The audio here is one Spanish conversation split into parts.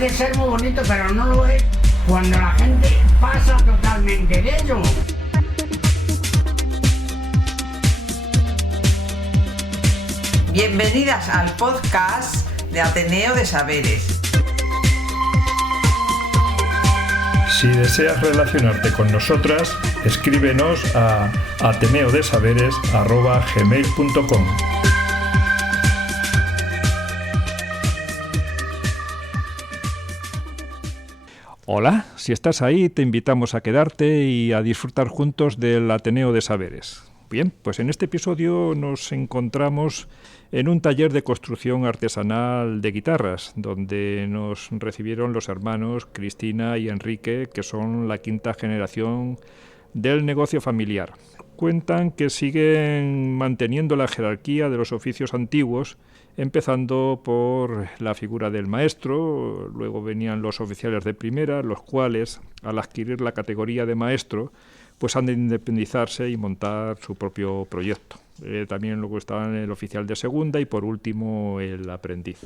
puede ser muy bonito, pero no lo es cuando la gente pasa totalmente de ello. Bienvenidas al podcast de Ateneo de Saberes. Si deseas relacionarte con nosotras, escríbenos a ateneodesaberes@gmail.com. Hola, si estás ahí, te invitamos a quedarte y a disfrutar juntos del Ateneo de Saberes. Bien, pues en este episodio nos encontramos en un taller de construcción artesanal de guitarras, donde nos recibieron los hermanos Cristina y Enrique, que son la quinta generación del negocio familiar. Cuentan que siguen manteniendo la jerarquía de los oficios antiguos, empezando por la figura del maestro, luego venían los oficiales de primera, los cuales, al adquirir la categoría de maestro, pues han de independizarse y montar su propio proyecto. También luego estaban el oficial de segunda y por último el aprendiz.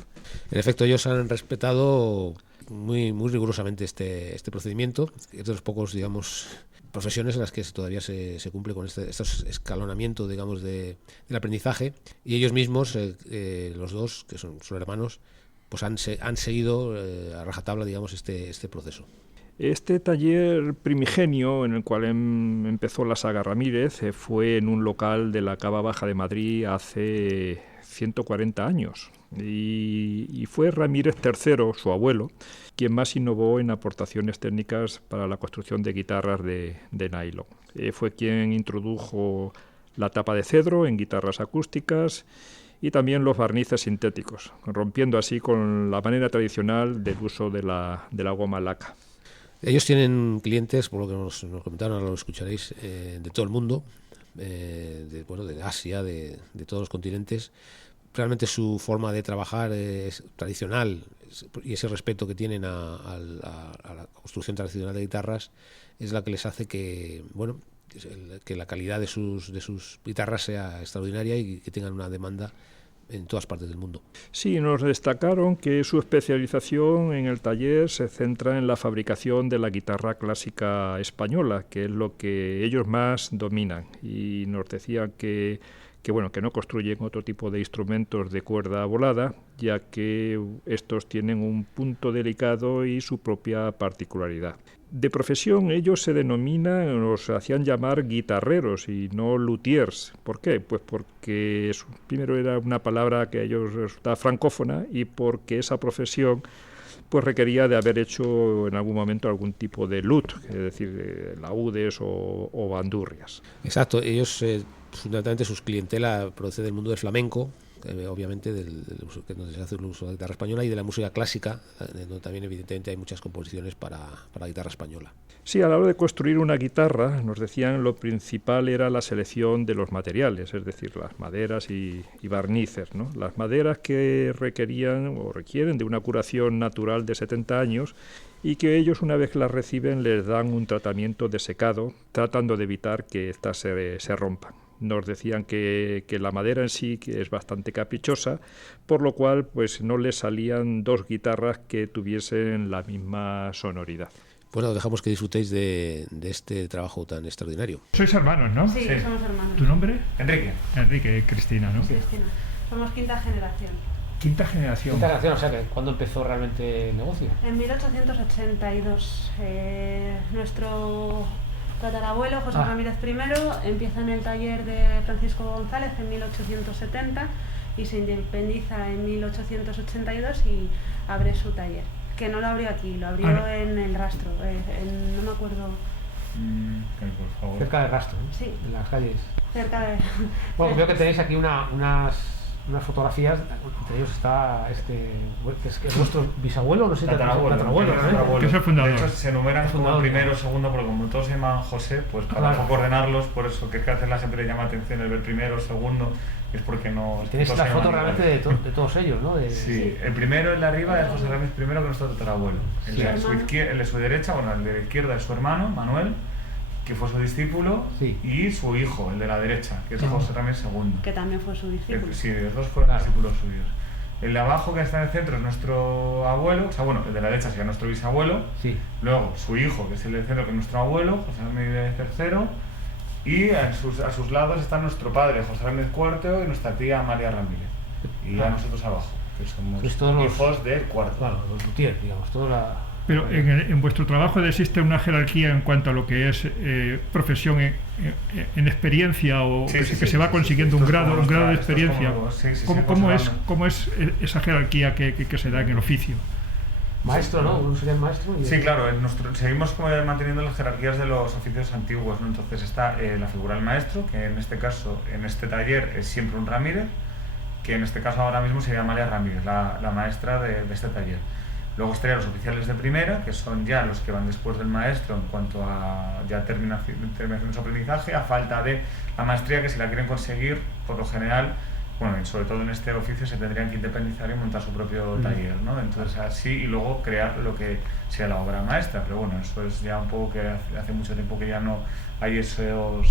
En efecto, ellos han respetado muy rigurosamente este procedimiento. Es de los pocos, digamos, profesiones en las que todavía se cumple con este escalonamiento, digamos, del aprendizaje, y ellos mismos, los dos, que son hermanos, pues han seguido a rajatabla, digamos, este proceso. Este taller primigenio en el cual empezó la saga Ramírez fue en un local de la Cava Baja de Madrid hace 140 años y fue Ramírez III, su abuelo, quien más innovó en aportaciones técnicas para la construcción de guitarras de nylon. Fue quien introdujo la tapa de cedro en guitarras acústicas y también los barnices sintéticos, rompiendo así con la manera tradicional del uso de la goma laca. Ellos tienen clientes, por lo que nos comentaron, ahora lo escucharéis, de todo el mundo, de Asia, de todos los continentes. Realmente su forma de trabajar es tradicional, y ese respeto que tienen a la construcción tradicional de guitarras es la que les hace que la calidad de sus guitarras sea extraordinaria y que tengan una demanda en todas partes del mundo. Sí, nos destacaron que su especialización en el taller se centra en la fabricación de la guitarra clásica española, que es lo que ellos más dominan, y nos decían que no construyen otro tipo de instrumentos de cuerda volada, ya que estos tienen un punto delicado y su propia particularidad. De profesión ellos se denominan, o se hacían llamar guitarreros y no luthiers. ¿Por qué? Pues porque primero era una palabra que a ellos resultaba francófona y porque esa profesión pues requería de haber hecho en algún momento algún tipo de lut, es decir, laúdes o bandurrias. Exacto, ellos fundamentalmente sus clientela procede del mundo del flamenco, obviamente donde se hace el uso de la guitarra española, y de la música clásica, donde también evidentemente hay muchas composiciones para la guitarra española. Sí, a la hora de construir una guitarra, nos decían, lo principal era la selección de los materiales, es decir, las maderas y barnices, ¿no? Las maderas que requerían o requieren de una curación natural de 70 años y que ellos, una vez que las reciben, les dan un tratamiento de secado, tratando de evitar que éstas se rompan. Nos decían que la madera en sí que es bastante caprichosa, por lo cual pues no les salían dos guitarras que tuviesen la misma sonoridad. Bueno, dejamos que disfrutéis de este trabajo tan extraordinario. Sois hermanos, ¿no? Sí, somos hermanos. ¿Tu nombre? Enrique. Enrique, Cristina, ¿no? Sí, Cristina. Somos quinta generación. Quinta generación. Quinta generación, o sea, que ¿cuándo empezó realmente el negocio? En 1882. Nuestro tatarabuelo, José Ramírez I, empieza en el taller de Francisco González en 1870 y se independiza en 1882 y abre su taller. Que no lo abrió aquí, lo abrió en el Rastro, no me acuerdo. Por favor. Cerca del Rastro, ¿no? Sí. En las calles. Cerca de... Bueno, veo que tenéis aquí unas fotografías, entre ellos está que es vuestro bisabuelo, no sé, tatarabuelo, ¿no? Que es el fundador. De hecho, se enumeran como primero o segundo, porque como todos se llaman José, pues para ordenarlos, por eso que hacerla siempre le llama atención el ver primero o segundo, es porque no... Tenéis la foto realmente de todos ellos, ¿no? Sí, el primero, el de arriba, es José Ramírez I, que es nuestro tatarabuelo. El de su derecha, el de la izquierda es su hermano, Manuel, que fue su discípulo, y su hijo, el de la derecha, que es José Ramírez II. Que también fue su discípulo. Sí, los dos fueron discípulos suyos. El de abajo, que está en el centro, es nuestro abuelo, o sea, bueno, el de la derecha sería nuestro bisabuelo. Sí. Luego su hijo, que es el del centro, que es nuestro abuelo, José Ramírez III. Y a sus lados está nuestro padre, José Ramírez IV, y nuestra tía María Ramírez. Y a nosotros abajo, que somos hijos del cuarto. Claro, los Lutier, digamos, toda la... Pero en vuestro trabajo existe una jerarquía en cuanto a lo que es profesión en experiencia o que se va consiguiendo un grado de experiencia. ¿Cómo es esa jerarquía que se da en el oficio? Maestro, ¿no? Uno sería el maestro. Sí, claro, seguimos manteniendo las jerarquías de los oficios antiguos, ¿no? Entonces está la figura del maestro, que en este caso, en este taller, es siempre un Ramírez, que en este caso ahora mismo sería María Ramírez, la maestra de este taller. Luego estarían los oficiales de primera, que son ya los que van después del maestro en cuanto a ya terminación de su aprendizaje, a falta de la maestría, que si la quieren conseguir, por lo general, bueno, sobre todo en este oficio, se tendrían que independizar y montar su propio taller, ¿no? Entonces así, y luego crear lo que sea la obra maestra, pero bueno, eso es ya un poco que hace mucho tiempo que ya no hay eso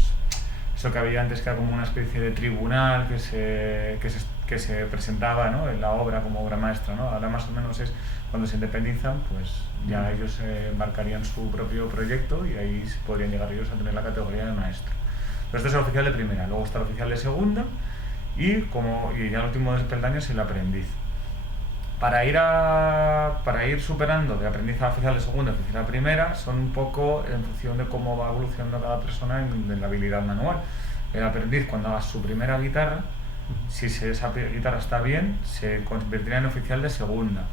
que había antes, que era como una especie de tribunal que se presentaba, ¿no?, en la obra como obra maestra, ¿no? Ahora más o menos es cuando se independizan, pues ya ellos embarcarían su propio proyecto y ahí podrían llegar ellos a tener la categoría de maestro. Pero este es el oficial de primera, luego está el oficial de segunda y ya el último peldaño es el aprendiz. Para ir superando de aprendiz a oficial de segunda a oficial de primera son un poco en función de cómo va evolucionando cada persona en la habilidad manual. El aprendiz, cuando haga su primera guitarra, si esa guitarra está bien, se convertirá en oficial de segunda.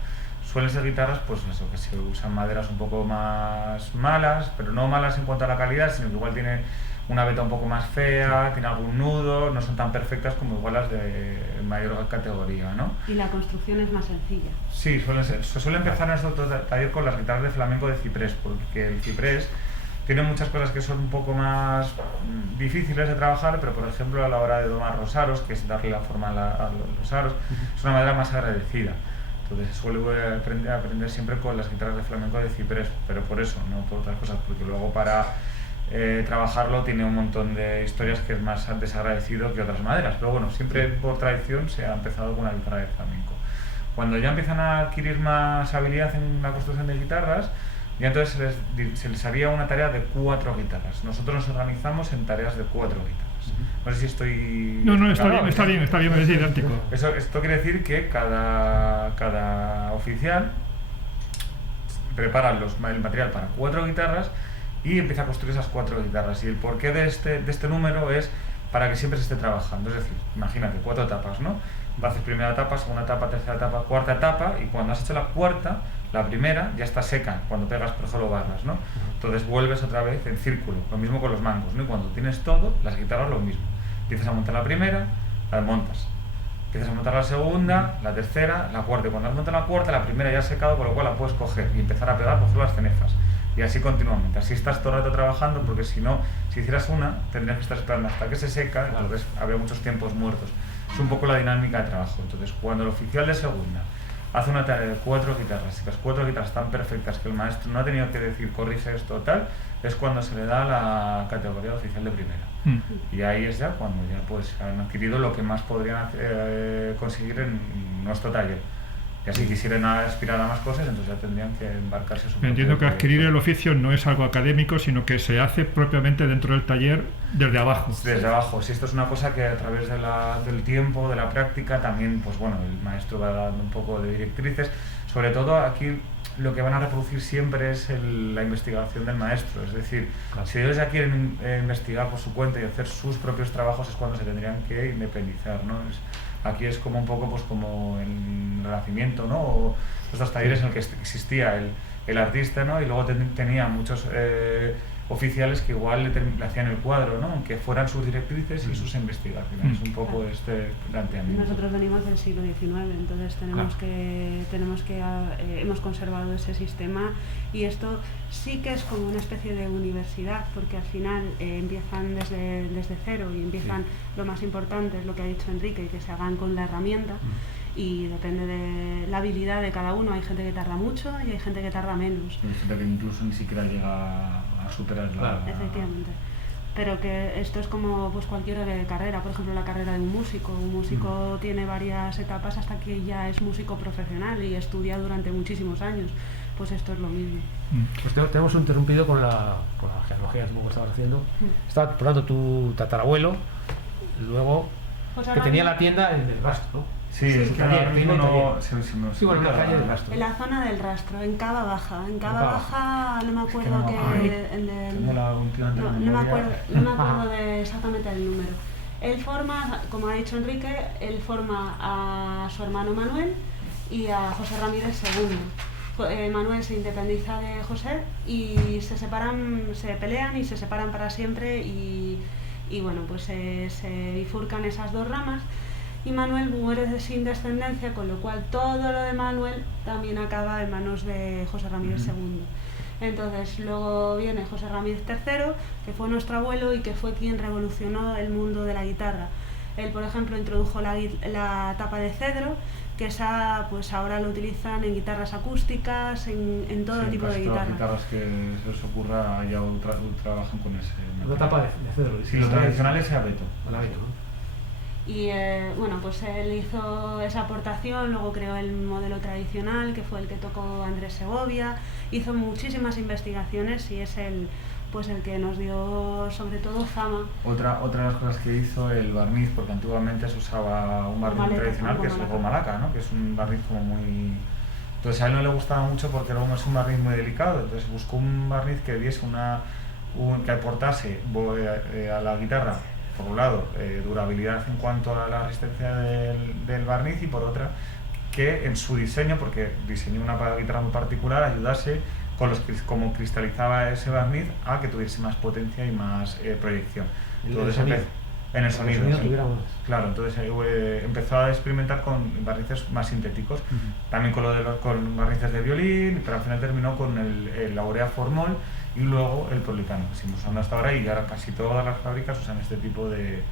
Suelen ser guitarras, pues eso, que se usan maderas un poco más malas, pero no malas en cuanto a la calidad, sino que igual tiene una veta un poco más fea, tiene algún nudo, no son tan perfectas como igual las de mayor categoría, ¿no? Y la construcción es más sencilla. Sí, se suele empezar en nuestro taller con las guitarras de flamenco de ciprés, porque el ciprés tiene muchas cosas que son un poco más difíciles de trabajar, pero por ejemplo a la hora de domar los aros, que es darle la forma a los aros, es una madera más agradecida. Entonces se suele aprender siempre con las guitarras de flamenco de ciprés, pero por eso, no por otras cosas, porque luego para trabajarlo tiene un montón de historias que es más desagradecido que otras maderas, pero bueno, siempre por tradición se ha empezado con la guitarra de flamenco. Cuando ya empiezan a adquirir más habilidad en la construcción de guitarras, ya entonces se les haría una tarea de 4 guitarras. Nosotros nos organizamos en tareas de 4 guitarras. No sé si estoy... No, está bien, es didáctico. Esto quiere decir que cada oficial prepara el material para 4 guitarras y empieza a construir esas 4 guitarras. Y el porqué de este número es para que siempre se esté trabajando. Es decir, imagínate, 4 etapas, ¿no? Haces primera etapa, segunda etapa, tercera etapa, cuarta etapa, y cuando has hecho la cuarta, la primera ya está seca cuando pegas, por ejemplo, barras, ¿no? Entonces vuelves otra vez en círculo, lo mismo con los mangos, ¿no? Y cuando tienes todo, las guitarras lo mismo. Empiezas a montar la primera, la montas. Empiezas a montar la segunda, la tercera, la cuarta. Y cuando has montado la cuarta, la primera ya ha secado, con lo cual la puedes coger y empezar a pegar, coger las cenefas. Y así continuamente. Así estás todo el rato trabajando, porque si no, si hicieras una, tendrías que estar esperando hasta que se seca, entonces habría muchos tiempos muertos. Es un poco la dinámica de trabajo. Entonces, cuando el oficial de segunda hace una tarea de 4 guitarras y las 4 guitarras están perfectas que el maestro no ha tenido que decir corrige esto o tal, es cuando se le da la categoría de oficial de primera. Y ahí es ya cuando ya pues han adquirido lo que más podrían conseguir en nuestro taller. Y así quisieran aspirar a más cosas, entonces ya tendrían que embarcarse su propio Entiendo que adquirir proyecto. el oficio no es algo académico, sino que se hace propiamente dentro del taller desde abajo. Desde abajo, sí, esto es una cosa que a través del tiempo, de la práctica, también, pues bueno, el maestro va dando un poco de directrices. Sobre todo aquí lo que van a reproducir siempre es la investigación del maestro, es decir, si ellos ya quieren investigar por su cuenta y hacer sus propios trabajos es cuando se tendrían que independizar, ¿no? Aquí es como un poco pues como el Renacimiento, ¿no? O estos talleres en el que existía el artista, ¿no? Y luego tenía muchos oficiales que igual le hacían el cuadro, ¿no? Aunque fueran sus directrices y sus investigaciones, un poco este planteamiento. Nosotros venimos del siglo XIX, entonces hemos conservado ese sistema, y esto sí que es como una especie de universidad, porque al final empiezan desde cero y empiezan, lo más importante es lo que ha dicho Enrique, que se hagan con la herramienta. Y depende de la habilidad de cada uno. Hay gente que tarda mucho y hay gente que tarda menos. Hay gente que incluso ni siquiera llega a superar la... Efectivamente. pero que esto es como pues cualquier carrera, por ejemplo la carrera de un músico tiene varias etapas hasta que ya es músico profesional y estudia durante muchísimos años, pues esto es lo mismo. Pues te hemos interrumpido con la genealogía que estabas haciendo. Estaba, por tanto, tu tatarabuelo, luego José que tenía Ramírez. la tienda en el Rastro, ¿no? Sí, es que taller, ahora mismo primer no... taller. Sí, Bueno, en la calle del Rastro. En la zona del Rastro, en Cava Baja. En Cava Cava Baja no me acuerdo no me acuerdo. no me acuerdo Ajá. exactamente el número. Él forma, como ha dicho Enrique, él forma a su hermano Manuel y a José Ramírez II. Manuel se independiza de José y se separan, se pelean y se separan para siempre y bueno, pues se bifurcan esas dos ramas. Y Manuel muere sin descendencia, con lo cual todo lo de Manuel también acaba en manos de José Ramírez II. Entonces luego viene José Ramírez III, que fue nuestro abuelo y que fue quien revolucionó el mundo de la guitarra. Él, por ejemplo, introdujo la tapa de cedro, que esa pues ahora lo utilizan en guitarras acústicas, en todo tipo de guitarras. guitarras. Guitarras que se les ocurra ya trabajan con ese. Una tapa de cedro. Sí, lo tradicional es abeto. El abeto, ¿no? Y bueno, pues él hizo esa aportación, luego creó el modelo tradicional, que fue el que tocó Andrés Segovia, hizo muchísimas investigaciones y es el que nos dio sobre todo fama. Otra de las cosas que hizo el barniz, porque antiguamente se usaba un barniz Gomaleta, tradicional que es el gomalaca. gomalaca, ¿no? Que es un barniz como muy... Entonces a él no le gustaba mucho porque era un barniz muy delicado, entonces buscó un barniz que diese que aportase a la guitarra, por un lado, durabilidad en cuanto a la resistencia del barniz y por otra, que en su diseño, porque diseñó una guitarra muy particular, ayudase como cristalizaba ese barniz a que tuviese más potencia y más proyección. Entonces, en el sonido. Claro, entonces empezó a experimentar con barnices más sintéticos, también con barnices de violín, pero al final terminó con el Aurea Formol y luego el Politano, que seguimos usando hasta ahora y ahora casi todas las fábricas usan este tipo de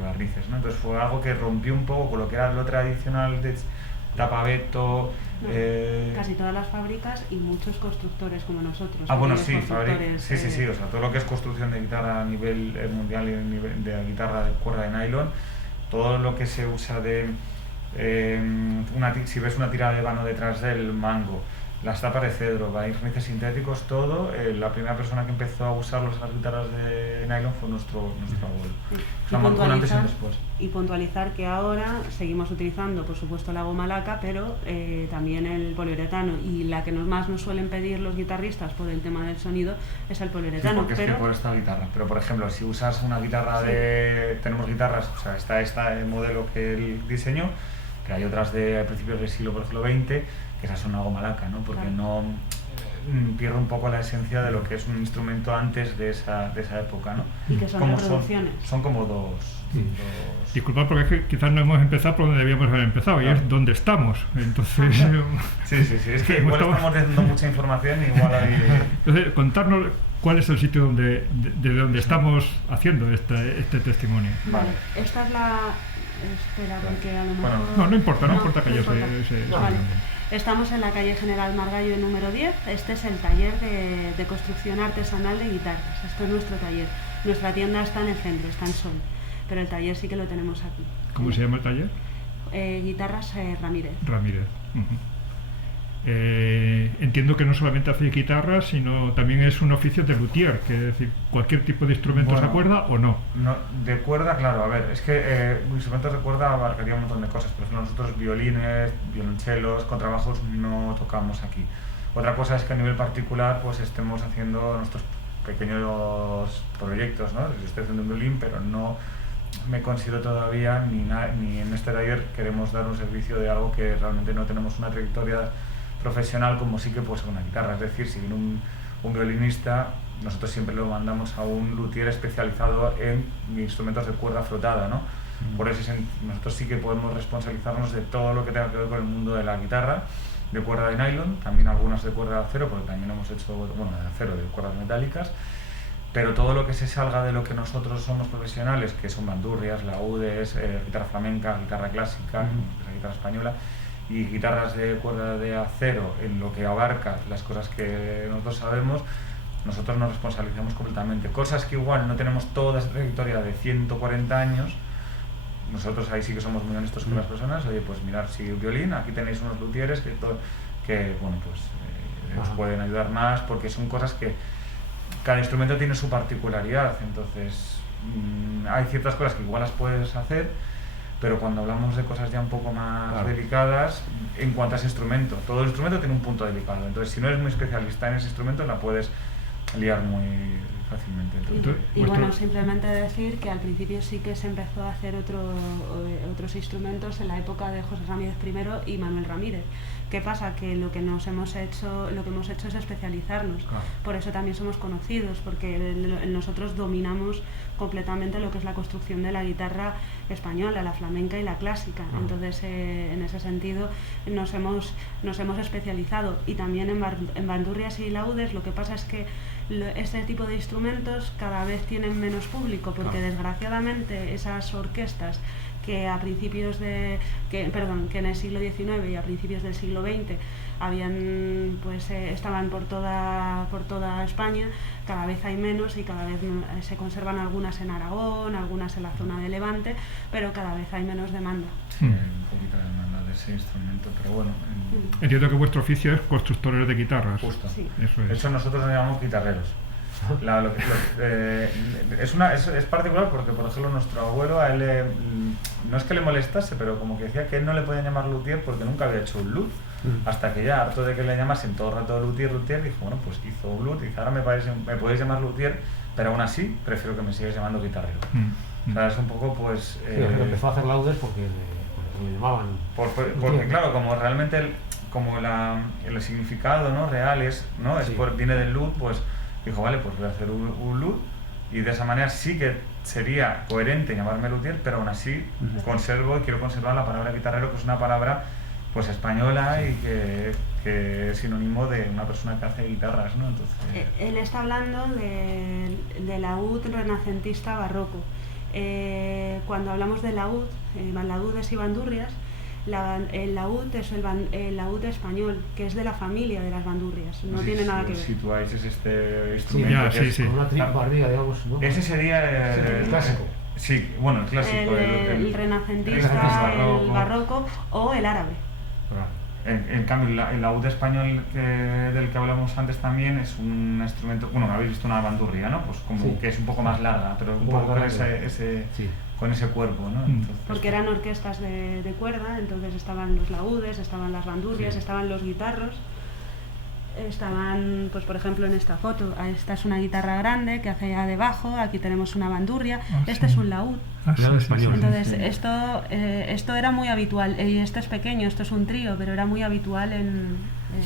barnices, ¿no? Entonces fue algo que rompió un poco con lo que era lo tradicional de tapabeto. Casi todas las fábricas y muchos constructores como nosotros. Bueno, sí, sí, o sea, todo lo que es construcción de guitarra a nivel mundial y de la guitarra de cuerda de nylon, todo lo que se usa si ves una tira de vano detrás del mango, las tapas de cedro, barnices sintéticos, todo, la primera persona que empezó a usarlos en las guitarras de nylon fue nuestro abuelo. Sí. O sea, marcó un antes y un después. Y puntualizar que ahora seguimos utilizando, por supuesto, la goma laca, pero también el poliuretano. Y la que más nos suelen pedir los guitarristas por el tema del sonido es el poliuretano. Sí, porque es que por esta guitarra. Pero, por ejemplo, si usas una guitarra tenemos guitarras, o sea, está el modelo que él diseñó, que hay otras de principios del siglo, por ejemplo, XX, que esas son una goma laca, ¿no? Porque no pierde un poco la esencia de lo que es un instrumento antes de esa época, ¿no? Y que son reproducciones. Son como dos... Disculpad porque es que quizás no hemos empezado por donde debíamos haber empezado, y es donde estamos. Entonces, sí, es que igual estamos dando mucha información y igual hay... Entonces, contarnos cuál es el sitio de donde estamos haciendo este testimonio. Vale, esta es la... Espera, porque a lo mejor... No importa que yo se vale. Estamos en la calle General Margallo número 10. Este es el taller de construcción artesanal de guitarras. Este es nuestro taller. Nuestra tienda está en el centro, está en Sol, pero el taller sí que lo tenemos aquí. ¿Cómo se llama el taller? Guitarras Ramírez. Ramírez. Entiendo que no solamente hace guitarras, sino también es un oficio de luthier, que es decir, cualquier tipo de instrumentos de cuerda o no. De cuerda, claro, a ver, es que instrumentos de cuerda abarcaría un montón de cosas, pero nosotros violines, violonchelos, contrabajos no tocamos aquí. Otra cosa es que a nivel particular pues estemos haciendo nuestros pequeños proyectos, ¿no? Yo estoy haciendo un violín, pero no me considero todavía ni en este taller queremos dar un servicio de algo que realmente no tenemos una trayectoria profesional como sí que puede ser una guitarra. Es decir, si viene un violinista, nosotros siempre lo mandamos a un luthier especializado en instrumentos de cuerda frotada, ¿no? Por eso nosotros sí que podemos responsabilizarnos de todo lo que tenga que ver con el mundo de la guitarra, de cuerda de nylon, también algunas de cuerda de acero, porque también hemos hecho, bueno, de acero, de cuerdas metálicas, pero todo lo que se salga de lo que nosotros somos profesionales, que son bandurrias, laúdes, guitarra flamenca, guitarra clásica, la guitarra española, y guitarras de cuerda de acero, en lo que abarca las cosas que nosotros sabemos, nosotros nos responsabilizamos completamente. Cosas que igual no tenemos toda esa trayectoria de 140 años, nosotros ahí sí que somos muy honestos con las personas. Oye, pues mirad, si el violín, aquí tenéis unos luthieres que bueno, pues os pueden ayudar más, porque son cosas que cada instrumento tiene su particularidad. Entonces hay ciertas cosas que igual las puedes hacer, pero cuando hablamos de cosas ya un poco más delicadas, en cuanto a ese instrumento, todo el instrumento tiene un punto delicado. Entonces, si no eres muy especialista en ese instrumento, la puedes liar muy fácilmente. Y bueno, simplemente decir que al principio sí que se empezó a hacer otros instrumentos en la época de José Ramírez I y Manuel Ramírez. ¿Qué pasa? Que lo que hemos hecho es especializarnos. Por eso también somos conocidos, porque nosotros dominamos completamente lo que es la construcción de la guitarra española, la flamenca y la clásica. Entonces, en ese sentido, nos hemos especializado. Y también en bandurrias y laúdes, lo que pasa es que este tipo de instrumentos cada vez tienen menos público, porque desgraciadamente esas orquestas que en el siglo XIX y a principios del siglo XX estaban por toda España, cada vez hay menos y cada vez se conservan algunas en Aragón, algunas en la zona de Levante, pero cada vez hay menos demanda. Sí, un poquito de demanda de ese instrumento, pero bueno. Entiendo que vuestro oficio es constructores de guitarras. Justo. Sí. Eso es. De hecho, nosotros nos llamamos guitarreros. Es particular porque, por ejemplo, nuestro abuelo, a él no es que le molestase, pero como que decía que él no le podía llamar luthier porque nunca había hecho un lut. Hasta que ya, harto de que le llamasen todo el rato luthier, dijo, bueno, pues hizo un lut, y dice, ahora me podéis llamar luthier, pero aún así prefiero que me sigáis llamando guitarrero. O sea, es un poco, pues... pero empezó a hacer laudes porque le llamaban... Porque claro, como realmente el significado, ¿no?, real es, ¿no?, viene del lut, pues dijo, vale, pues voy a hacer un lut, y de esa manera sí que sería coherente llamarme luthier, pero aún así quiero conservar la palabra guitarrero, que es una palabra pues española y que es sinónimo de una persona que hace guitarras, ¿no? Entonces... Él está hablando de laúd renacentista barroco. Cuando hablamos de laúdes y bandurrias, el laúd es el laúd español, que es de la familia de las bandurrias, no tiene nada que ver. Situáis este instrumento Con una barbilla, digamos, ¿no? Ese sería el clásico. Sí, bueno, el clásico. El renacentista, el barroco o el árabe. En cambio, el laúd español del que hablamos antes también es un instrumento, bueno, habéis visto una bandurria, ¿no? Pues como que es un poco más larga, pero un poco con ese cuerpo, ¿no? Entonces, porque eran orquestas de cuerda, entonces estaban los laúdes, estaban las bandurrias, estaban los guitarros, estaban, pues por ejemplo en esta foto, esta es una guitarra grande que hace allá debajo, aquí tenemos una bandurria, este es un laúd. Español. Entonces esto era muy habitual, y este es pequeño, esto es un trío, pero era muy habitual en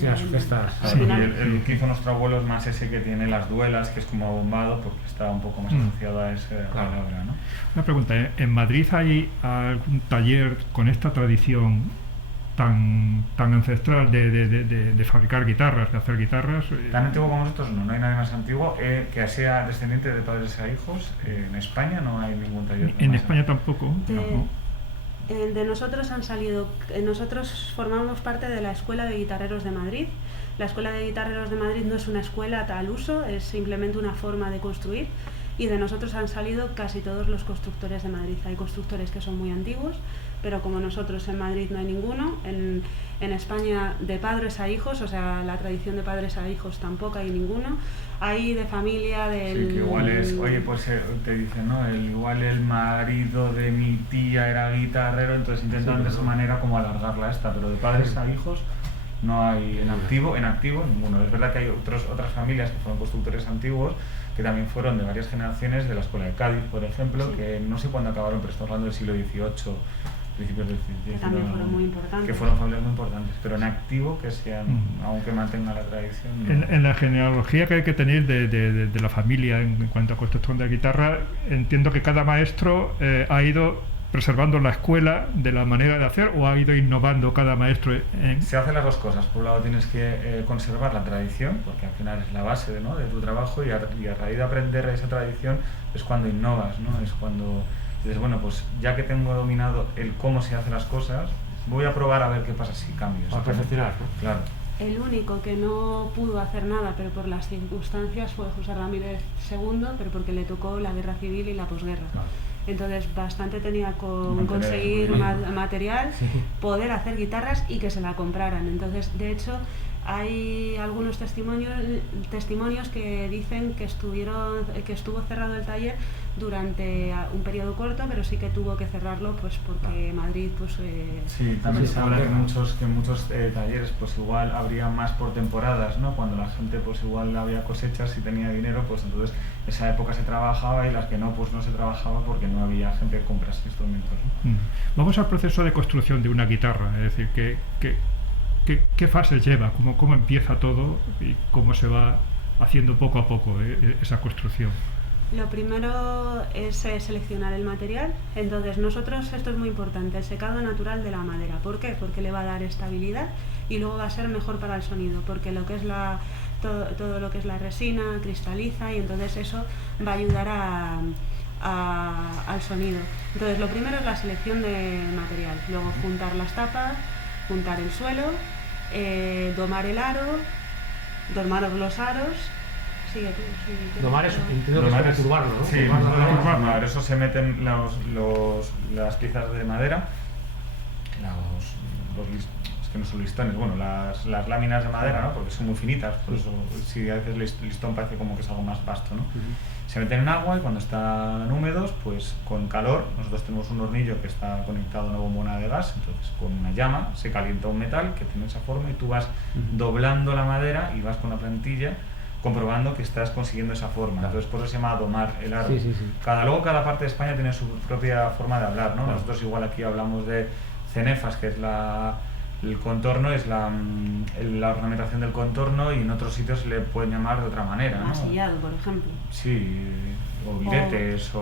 las orquestas. El que hizo nuestro abuelo es más ese que tiene las duelas, que es como abombado, porque está un poco más asociado a esa palabra, ¿no? Una pregunta, ¿en Madrid hay algún taller con esta tradición tan ancestral de fabricar guitarras, de hacer guitarras? Tan antiguo como nosotros no hay nadie más antiguo que sea descendiente de padres a hijos. En España no hay ningún taller. ¿En España tampoco? De nosotros han salido, nosotros formamos parte de la Escuela de Guitarreros de Madrid. La Escuela de Guitarreros de Madrid no es una escuela al uso, es simplemente una forma de construir, y de nosotros han salido casi todos los constructores de Madrid. Hay constructores que son muy antiguos, pero como nosotros en Madrid no hay ninguno, en España de padres a hijos, o sea, la tradición de padres a hijos tampoco hay ninguno. Hay de familia del... Sí, que igual es, oye, pues te dicen, ¿no? Igual el marido de mi tía era guitarrero, entonces intentan de esa manera como alargarla pero de padres a hijos no hay en activo ninguno. Es verdad que hay otras familias que fueron constructores antiguos, que también fueron de varias generaciones, de la Escuela de Cádiz, por ejemplo, que no sé cuándo acabaron, pero estamos hablando del siglo XVIII, principios del siglo XIX. Que también fueron muy importantes. Que fueron familias muy importantes, pero en activo, que sean, aunque mantengan la tradición. ¿No? En la genealogía que tenéis de la familia en cuanto a construcción de guitarra, entiendo que cada maestro ha ido preservando la escuela de la manera de hacer, o ha ido innovando cada maestro Se hacen las dos cosas. Por un lado tienes que conservar la tradición, porque al final es la base de tu trabajo, y a raíz de aprender esa tradición es cuando innovas, ¿no? Es cuando dices, bueno, pues ya que tengo dominado el cómo se hacen las cosas, voy a probar a ver qué pasa si cambio. Para perfeccionar, ¿no? Claro. El único que no pudo hacer nada, pero por las circunstancias, fue José Ramírez II, pero porque le tocó la guerra civil y la posguerra. Claro. Entonces bastante tenía con Mantener, conseguir muy bien. material, poder hacer guitarras y que se la compraran. Entonces, de hecho, hay algunos testimonios que dicen que estuvo cerrado el taller durante un periodo corto, pero sí que tuvo que cerrarlo pues porque Madrid pues Sí, también se habla que muchos talleres pues igual habrían más por temporadas, ¿no? Cuando la gente pues igual había cosechas y tenía dinero, pues entonces esa época se trabajaba y las que no, pues no se trabajaba porque no había gente que comprase instrumentos, ¿no? Vamos al proceso de construcción de una guitarra, es decir, ¿qué fases lleva? ¿Cómo empieza todo y cómo se va haciendo poco a poco esa construcción? Lo primero es seleccionar el material. Entonces nosotros, esto es muy importante, el secado natural de la madera. ¿Por qué? Porque le va a dar estabilidad y luego va a ser mejor para el sonido, porque lo que es todo lo que es la resina cristaliza y entonces eso va a ayudar al sonido. Entonces lo primero es la selección de material, luego juntar las tapas, juntar el suelo, domar el aro, domar los aros. Sigue tú, sí, Domar es, entiendo que es como curvarlo, ¿no? Sí, Curvarlo, eso se meten las piezas de madera, es que no son listones, bueno, las láminas de madera, ¿no? Porque son muy finitas, por eso si a veces listón parece como que es algo más vasto, ¿no? Se meten en agua y cuando están húmedos, pues con calor, nosotros tenemos un hornillo que está conectado a una bombona de gas, entonces con una llama se calienta un metal que tiene esa forma y tú vas doblando la madera y vas con una plantilla comprobando que estás consiguiendo esa forma. Claro. Entonces por eso se llama domar el aro. Sí. Luego cada parte de España tiene su propia forma de hablar, ¿no? Claro. Nosotros igual aquí hablamos de cenefas, que es el contorno, es la ornamentación del contorno, y en otros sitios le pueden llamar de otra manera, ¿no? masillado, por ejemplo. Sí, o viretes,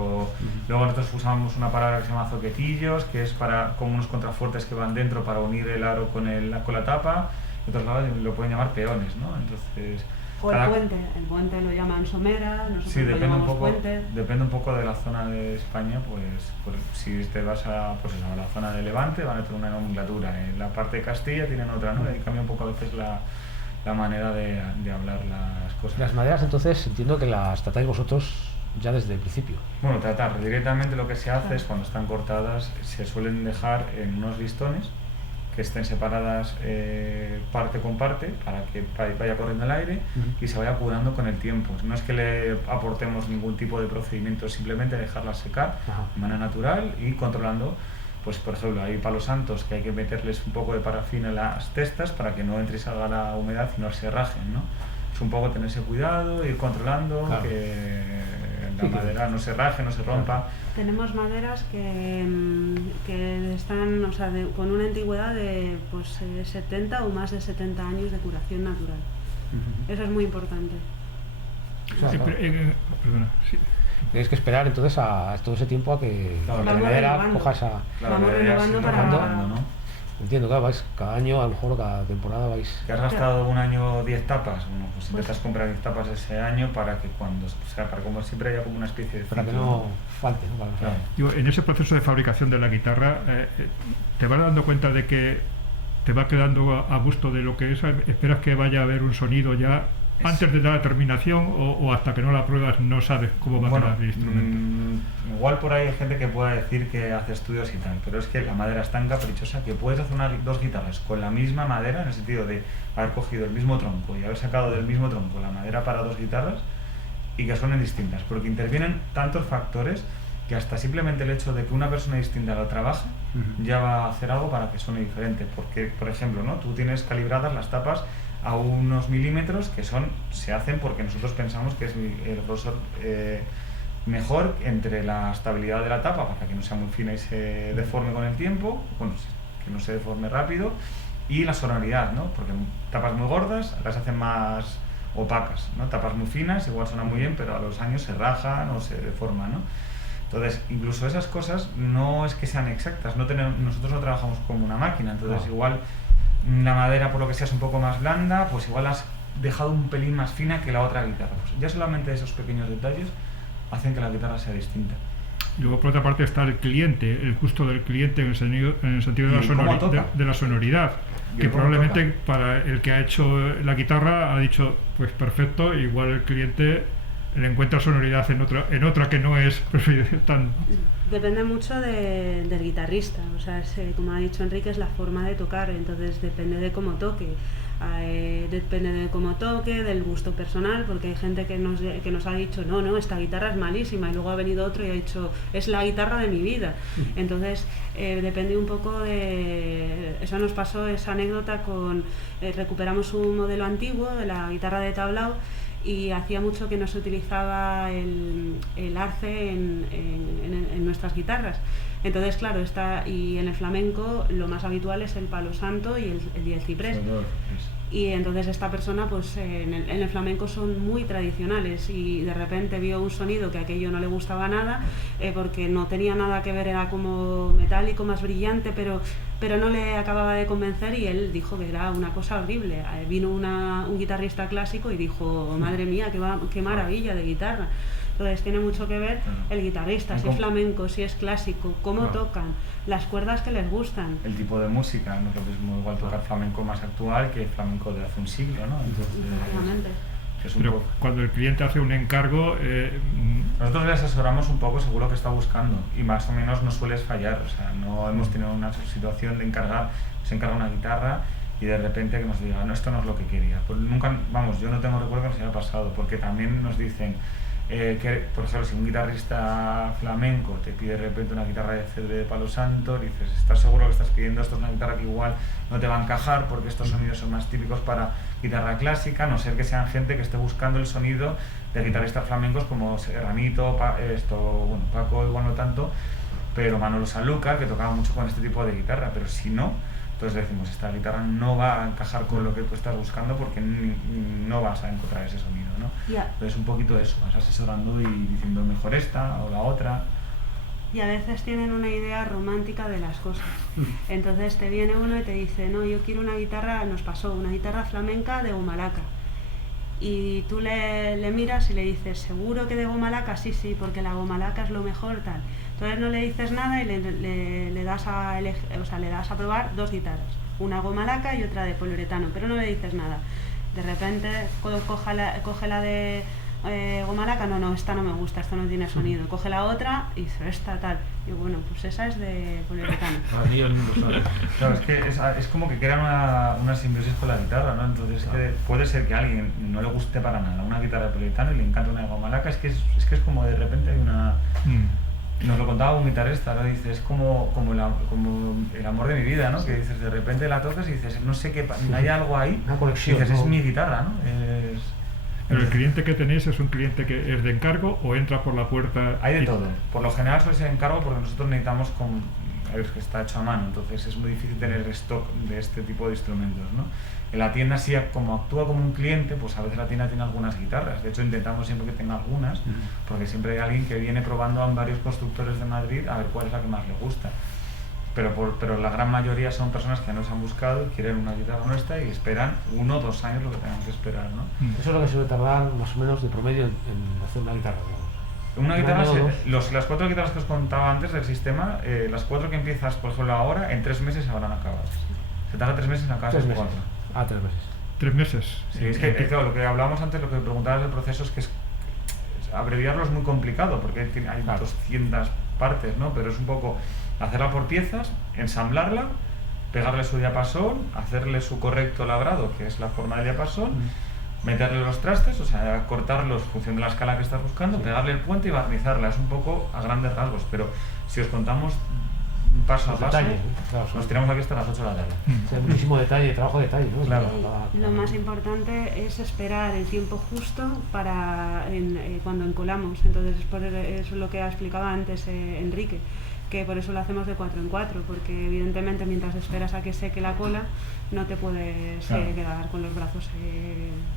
luego nosotros usamos una palabra que se llama zoquetillos, que es como unos contrafuertes que van dentro para unir el aro con la tapa, y otros lados lo pueden llamar peones, ¿no? Entonces, O el puente lo llaman somera, nosotros sí, lo depende llamamos puente. un poco de la zona de España, pues si te vas a la zona de Levante van a tener una nomenclatura, en la parte de Castilla tienen otra, ¿no? Ahí cambia un poco a veces la manera de hablar las cosas. Las maderas, entonces, entiendo que las tratáis vosotros ya desde el principio. Bueno, tratar directamente lo que se hace es cuando están cortadas, se suelen dejar en unos listones que estén separadas parte con parte para que vaya corriendo el aire y se vaya curando con el tiempo. No es que le aportemos ningún tipo de procedimiento, es simplemente dejarlas secar de manera natural y controlando. Pues por ejemplo, hay palos santos que hay que meterles un poco de parafina en las testas para que no entre y salga la humedad y no se rajen, ¿no? Es un poco tener ese cuidado, ir controlando, claro, que la madera no se raje, no se rompa. Tenemos maderas que están, o sea, con una antigüedad de 70 o más de 70 años de curación natural. Eso es muy importante. Perdona, sí. Tienes que esperar entonces a todo ese tiempo a que la madera coja esa... Vamos renovando para... ¿no? Entiendo, claro, vais cada año, a lo mejor cada temporada vais... ¿Que has gastado un año 10 tapas? Bueno, pues intentas comprar 10 tapas ese año para que para como siempre haya como una especie de... Para que no falte, ¿no? Claro. Digo, en ese proceso de fabricación de la guitarra, ¿te vas dando cuenta de que te va quedando a gusto de lo que es? ¿Esperas que vaya a haber un sonido ya antes de la terminación o hasta que no la pruebas no sabes cómo va a quedar el instrumento? Igual por ahí hay gente que pueda decir que hace estudios y tal, pero es que la madera es tan caprichosa que puedes hacer dos guitarras con la misma madera, en el sentido de haber cogido el mismo tronco y haber sacado del mismo tronco la madera para dos guitarras y que suenen distintas, porque intervienen tantos factores que hasta simplemente el hecho de que una persona distinta lo trabaje ya va a hacer algo para que suene diferente, porque por ejemplo, ¿no? Tú tienes calibradas las tapas a unos milímetros que se hacen porque nosotros pensamos que es el grosor mejor entre la estabilidad de la tapa para que no sea muy fina y se deforme con el tiempo, bueno, que no se deforme rápido, y la sonoridad, ¿no? Porque tapas muy gordas las hacen más opacas, ¿no? Tapas muy finas igual suenan muy bien, pero a los años se rajan o se deforman, ¿no? Entonces, incluso esas cosas no es que sean exactas, nosotros no trabajamos como una máquina, entonces igual la madera, por lo que sea, es un poco más blanda, pues igual has dejado un pelín más fina que la otra guitarra. Pues ya solamente esos pequeños detalles hacen que la guitarra sea distinta. Y luego por otra parte está el cliente, el gusto del cliente en el sentido de la sonoridad. que probablemente para el que ha hecho la guitarra ha dicho, pues perfecto, igual el cliente le encuentra sonoridad en otra que no es tan... Depende mucho del guitarrista, o sea, como ha dicho Enrique, es la forma de tocar, entonces depende de cómo toque. Depende de cómo toque, del gusto personal, porque hay gente que nos ha dicho no, esta guitarra es malísima, y luego ha venido otro y ha dicho es la guitarra de mi vida. Entonces depende un poco de... Eso nos pasó, esa anécdota con... recuperamos un modelo antiguo de la guitarra de tablao, y hacía mucho que no se utilizaba el arce en nuestras guitarras. Entonces, claro, y en el flamenco lo más habitual es el palo santo y el ciprés. Y entonces esta persona, pues en el flamenco son muy tradicionales, y de repente vio un sonido que a aquello no le gustaba nada, porque no tenía nada que ver, era como metálico, más brillante, pero no le acababa de convencer, y él dijo que era una cosa horrible. Vino un guitarrista clásico y dijo, madre mía, qué maravilla de guitarra. Entonces tiene mucho que ver el guitarrista, si es flamenco, si es clásico, cómo tocan, las cuerdas que les gustan. El tipo de música, no es lo mismo igual tocar flamenco más actual que flamenco de hace un siglo, ¿no? Entonces, pero cuando el cliente hace un encargo... nosotros le asesoramos un poco según lo que está buscando, y más o menos no suele fallar, o sea, no hemos tenido una situación de se encarga una guitarra y de repente que nos diga, no, esto no es lo que quería. Pues nunca, vamos, yo no tengo recuerdo que nos haya pasado, porque también nos dicen... que, por ejemplo, si un guitarrista flamenco te pide de repente una guitarra de cedro de palo santo, dices, ¿estás seguro que estás pidiendo esto? Es una guitarra que igual no te va a encajar, porque estos sonidos son más típicos para guitarra clásica, a no ser que sean gente que esté buscando el sonido de guitarristas flamencos como Serranito, Paco igual no tanto, pero Manolo Sanlúcar, que tocaba mucho con este tipo de guitarra. Pero si no, entonces decimos, esta guitarra no va a encajar con lo que tú estás buscando, porque no vas a encontrar ese sonido, ¿no? Entonces un poquito eso, vas asesorando y diciendo mejor esta o la otra. Y a veces tienen una idea romántica de las cosas. Entonces te viene uno y te dice, no, yo quiero una guitarra, nos pasó, una guitarra flamenca de gomalaca. Y tú le miras y le dices, ¿seguro que de gomalaca? Sí, porque la gomalaca es lo mejor, tal. Entonces no le dices nada y le das a probar dos guitarras, una gomalaca y otra de poliuretano, pero no le dices nada. De repente coge la de gomalaca, no, esta no me gusta, esto no tiene sonido. Coge la otra y dice, esta tal. Y bueno, pues esa es de poliuretano. Claro, es que es como que crean una simbiosis con la guitarra, ¿no? Entonces puede ser que a alguien no le guste para nada una guitarra de poliuretano y le encanta una de gomalaca. Es que es como de repente hay una... Nos lo contaba un guitarrista, ¿no? Dice, es como el amor de mi vida, ¿no? Que dices, de repente la tocas y dices, no sé qué, hay algo ahí. Una conexión. Y dices, es mi guitarra, ¿no? Pero el cliente que tenéis es un cliente que es de encargo o entra por la puerta. Hay de todo. Por lo general suele ser encargo, porque nosotros necesitamos que está hecho a mano, entonces es muy difícil tener stock de este tipo de instrumentos, ¿no? En la tienda, sí, como actúa como un cliente, pues a veces la tienda tiene algunas guitarras. De hecho, intentamos siempre que tenga algunas, porque siempre hay alguien que viene probando a varios constructores de Madrid a ver cuál es la que más le gusta. Pero la gran mayoría son personas que nos han buscado y quieren una guitarra nuestra y esperan 1 o 2 años lo que tengan que esperar, ¿no? Eso es lo que suele tardar más o menos de promedio en hacer una guitarra, digamos. Una guitarra, las 4 guitarras que os contaba antes del sistema, las 4 que empiezas, por ejemplo, ahora, en 3 meses se habrán acabado. Se tarda 3 meses en acabar esas 4. 3 meses. 3 meses. Sí, es que claro, lo que hablábamos antes, lo que preguntabas del proceso, es que abreviarlo es muy complicado, porque hay 200 partes, ¿no? Pero es un poco hacerla por piezas, ensamblarla, pegarle su diapasón, hacerle su correcto labrado, que es la forma del diapasón, meterle los trastes, o sea, cortarlos en función de la escala que estás buscando, pegarle el puente y barnizarla. Es un poco a grandes rasgos, pero si os contamos paso a paso, detalles, claro, nos tiramos aquí hasta las 8 de la tarde. Hay muchísimo detalle, trabajo de detalle, ¿no? Claro. Lo más importante es esperar el tiempo justo para cuando encolamos. Entonces, eso es lo que ha explicado antes Enrique, que por eso lo hacemos de 4 en 4, porque evidentemente mientras esperas a que seque la cola no te puedes quedar con los brazos.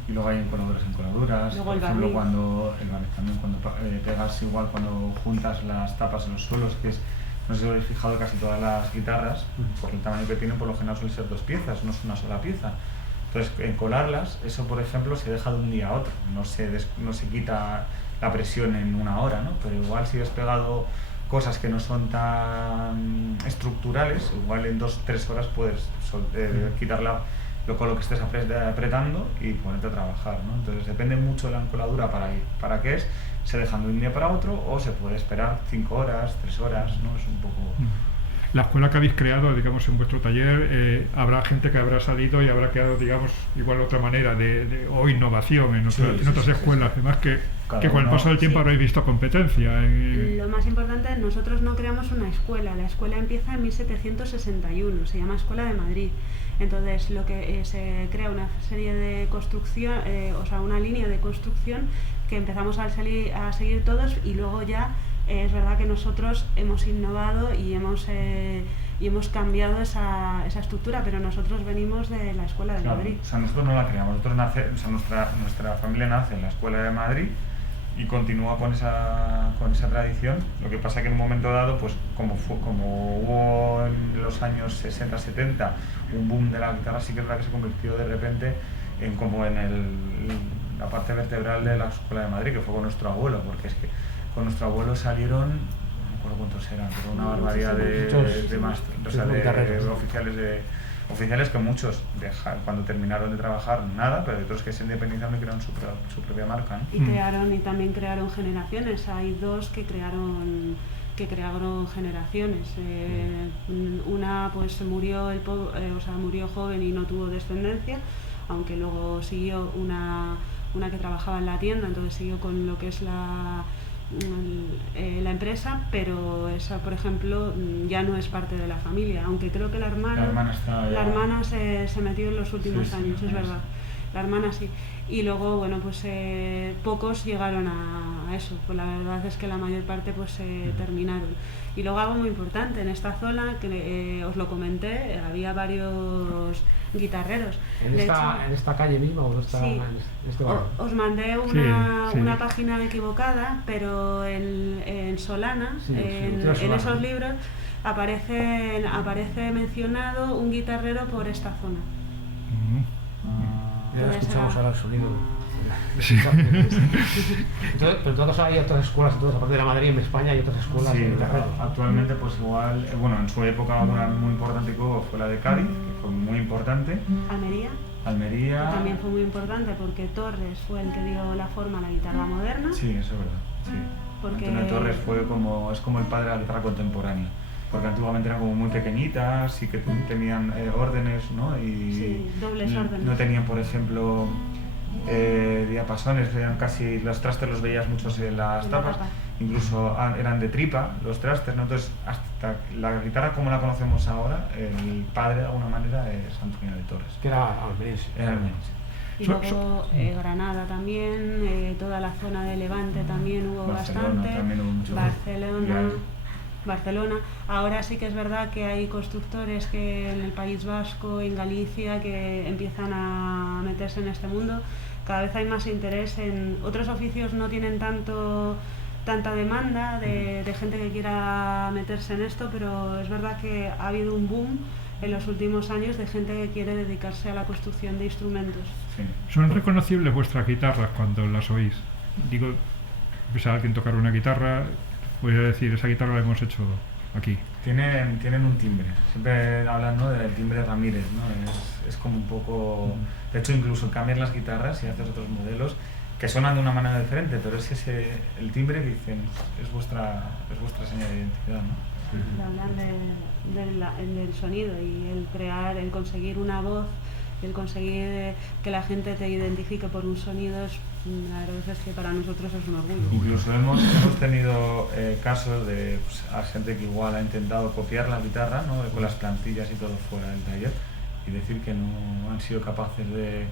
Y luego hay encoladuras, luego por ejemplo, cuando el barniz también, cuando pegas igual, cuando juntas las tapas en los suelos, que es, no sé si os habéis fijado, casi todas las guitarras, por el tamaño que tienen, por lo general suelen ser 2 piezas, no es una sola pieza. Entonces, encolarlas, eso por ejemplo se deja de un día a otro, no se quita la presión en 1 hora, ¿no? Pero igual si has pegado cosas que no son tan estructurales, igual en 2-3 horas puedes quitar con lo que estés apretando y ponerte a trabajar, ¿no? Entonces depende mucho de la encoladura para qué es, se dejan de un día para otro o se puede esperar 5 horas, 3 horas, ¿no? Es un poco... La escuela que habéis creado, digamos, en vuestro taller, habrá gente que habrá salido y habrá creado, digamos, igual otra manera o innovación en otras escuelas, además que con el paso del tiempo habréis visto competencia. Lo más importante, nosotros no creamos una escuela, la escuela empieza en 1761, se llama Escuela de Madrid. Entonces lo que se crea una serie de construcción, o sea, una línea de construcción que empezamos a seguir todos, y luego ya es verdad que nosotros hemos innovado y hemos cambiado esa estructura, pero nosotros venimos de la Escuela de Madrid. O sea, nosotros no la creamos, nuestra familia nace en la Escuela de Madrid y continúa con esa tradición. Lo que pasa que en un momento dado, pues como hubo en los años 60-70 un boom de la guitarra, sí que es verdad que se convirtió de repente en la parte vertebral de la Escuela de Madrid, que fue con nuestro abuelo, porque es que con nuestro abuelo salieron, no me acuerdo cuántos eran, pero una barbaridad de oficiales que muchos cuando terminaron de trabajar nada, pero otros que se independizaron y crearon su propia marca, ¿no? Y también crearon generaciones. Hay dos que crearon generaciones. Una pues murió murió joven y no tuvo descendencia, aunque luego siguió una que trabajaba en la tienda, entonces siguió con lo que es la empresa, pero esa, por ejemplo, ya no es parte de la familia, aunque creo que la hermana se metió en los últimos años, es verdad. La hermana sí. Y luego, bueno, pues pocos llegaron a eso, pues la verdad es que la mayor parte pues terminaron. Y luego algo muy importante, en esta zona, que os lo comenté, había varios guitarreros. ¿En esta calle misma o sí, en este barrio? Os mandé una página equivocada, pero en Solana, en esos libros, aparece mencionado un guitarrero por esta zona. Ya escuchamos ahora el sonido. Pero todos hay otras escuelas, entonces, aparte de la Madrid, en España hay otras escuelas. Sí, actualmente pues igual, bueno, en su época una muy importante que hubo fue la de Cádiz, que fue muy importante. Almería. Que también fue muy importante porque Torres fue el que dio la forma a la guitarra moderna. Sí, eso es verdad. Sí. Porque Antonio Torres es como el padre de la guitarra contemporánea. Porque antiguamente eran como muy pequeñitas y que tenían órdenes, ¿no? Sí, dobles órdenes. No tenían, por ejemplo, diapasones, eran casi, los trastes los veías muchos en las tapas, incluso eran de tripa los trastes, ¿no? Entonces, hasta la guitarra como la conocemos ahora, el padre de alguna manera es Antonio de Torres. Que era almeriense. Y luego Granada también, toda la zona de Levante también hubo bastante, también hubo mucho. Barcelona. Ahora sí que es verdad que hay constructores que en el País Vasco, en Galicia, que empiezan a meterse en este mundo. Cada vez hay más interés en otros oficios, no tienen tanta demanda de gente que quiera meterse en esto, pero es verdad que ha habido un boom en los últimos años de gente que quiere dedicarse a la construcción de instrumentos. Sí. ¿Son reconocibles vuestras guitarras cuando las oís? Digo, ves a alguien tocar una guitarra, voy a decir, esa guitarra la hemos hecho aquí. Tienen un timbre, siempre hablan, ¿no?, del timbre Ramírez, ¿no? Es como un poco... De hecho, incluso cambian las guitarras y haces otros modelos que suenan de una manera diferente, pero es el timbre que dicen, es vuestra señal de identidad, ¿no? Hablan del sonido y el conseguir una voz, el conseguir que la gente te identifique por un sonido, la verdad es que para nosotros es un orgullo. Incluso hemos tenido casos de a gente que igual ha intentado copiar la guitarra, ¿no?, con las plantillas y todo fuera del taller, y decir que no han sido capaces de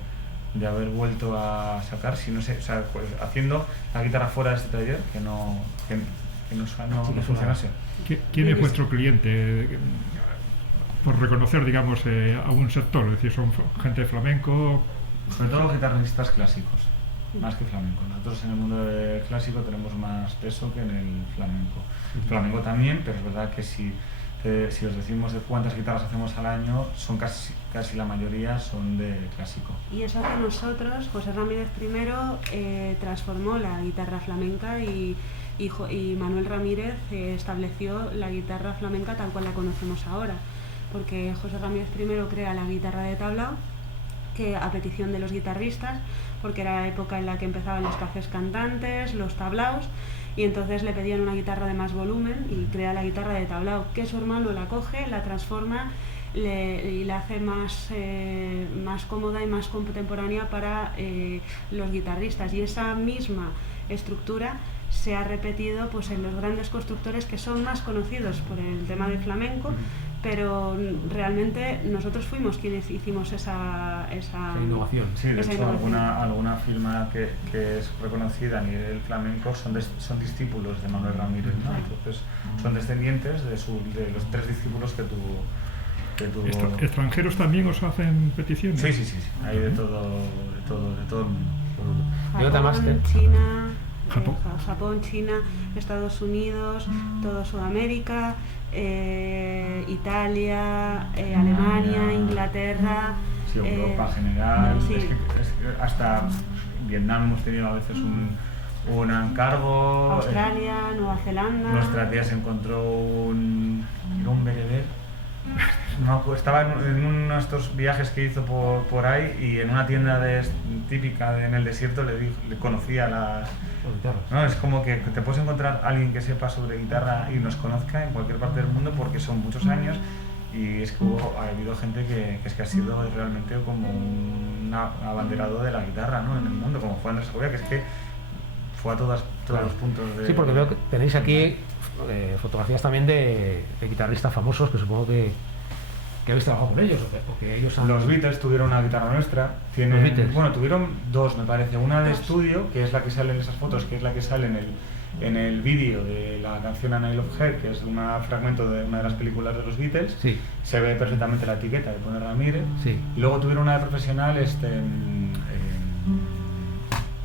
haber vuelto a sacar, si no sé, o sea, pues, haciendo la guitarra fuera de este taller, que no funcionase. ¿Quién es vuestro cliente? Por reconocer, digamos, a un sector, es decir, son gente de flamenco. Sobre todo los guitarristas clásicos, más que flamenco. Nosotros en el mundo clásico tenemos más peso que en el flamenco. Flamenco también, pero es verdad que si os decimos de cuántas guitarras hacemos al año, son casi la mayoría son de clásico. Y eso que nosotros, José Ramírez I, transformó la guitarra flamenca y y Manuel Ramírez estableció la guitarra flamenca tal cual la conocemos ahora, porque José Ramírez I crea la guitarra de tablao, que a petición de los guitarristas, porque era la época en la que empezaban los cafés cantantes, los tablaos, y entonces le pedían una guitarra de más volumen y crea la guitarra de tablao, que su hermano la coge, la transforma y la hace más cómoda y más contemporánea para los guitarristas, y esa misma estructura se ha repetido pues en los grandes constructores que son más conocidos por el tema del flamenco, pero realmente nosotros fuimos quienes hicimos esa innovación. Sí, de esa hecho innovación. alguna firma que es reconocida a nivel flamenco son discípulos de Manuel Ramírez, ¿no? Entonces son descendientes de los 3 discípulos que tuvo. ¿Extranjeros también os hacen peticiones? Sí, hay de todo el mundo. Y otra máster. China, Japón. Japón, China, Estados Unidos, toda Sudamérica, Italia, Alemania, Inglaterra. Sí, Europa en general. Sí. Es que hasta Vietnam hemos tenido a veces un encargo. Australia, Nueva Zelanda. Nuestra tía se encontró un bereber. No, pues estaba en uno de estos viajes que hizo por ahí, y en una tienda típica en el desierto le conocía las... ¿no? Es como que te puedes encontrar a alguien que sepa sobre guitarra y nos conozca en cualquier parte del mundo, porque son muchos años, y es que ha habido gente que ha sido realmente como un abanderado de la guitarra, ¿no? En el mundo, como fue Andrés Segovia, que es que fue a todos los puntos de... Sí, porque veo que tenéis aquí fotografías también de guitarristas famosos que supongo que habéis trabajado con ellos o que ellos han... Los Beatles tuvieron una guitarra nuestra. ¿Los Beatles? Bueno, tuvieron 2, me parece. Una de estudio, que es la que sale en esas fotos, que es la que sale en el vídeo de la canción A Nail of Hair, que es un fragmento de una de las películas de los Beatles. Sí. Se ve perfectamente la etiqueta de Manuel Ramírez. Sí. Y luego tuvieron una de profesional,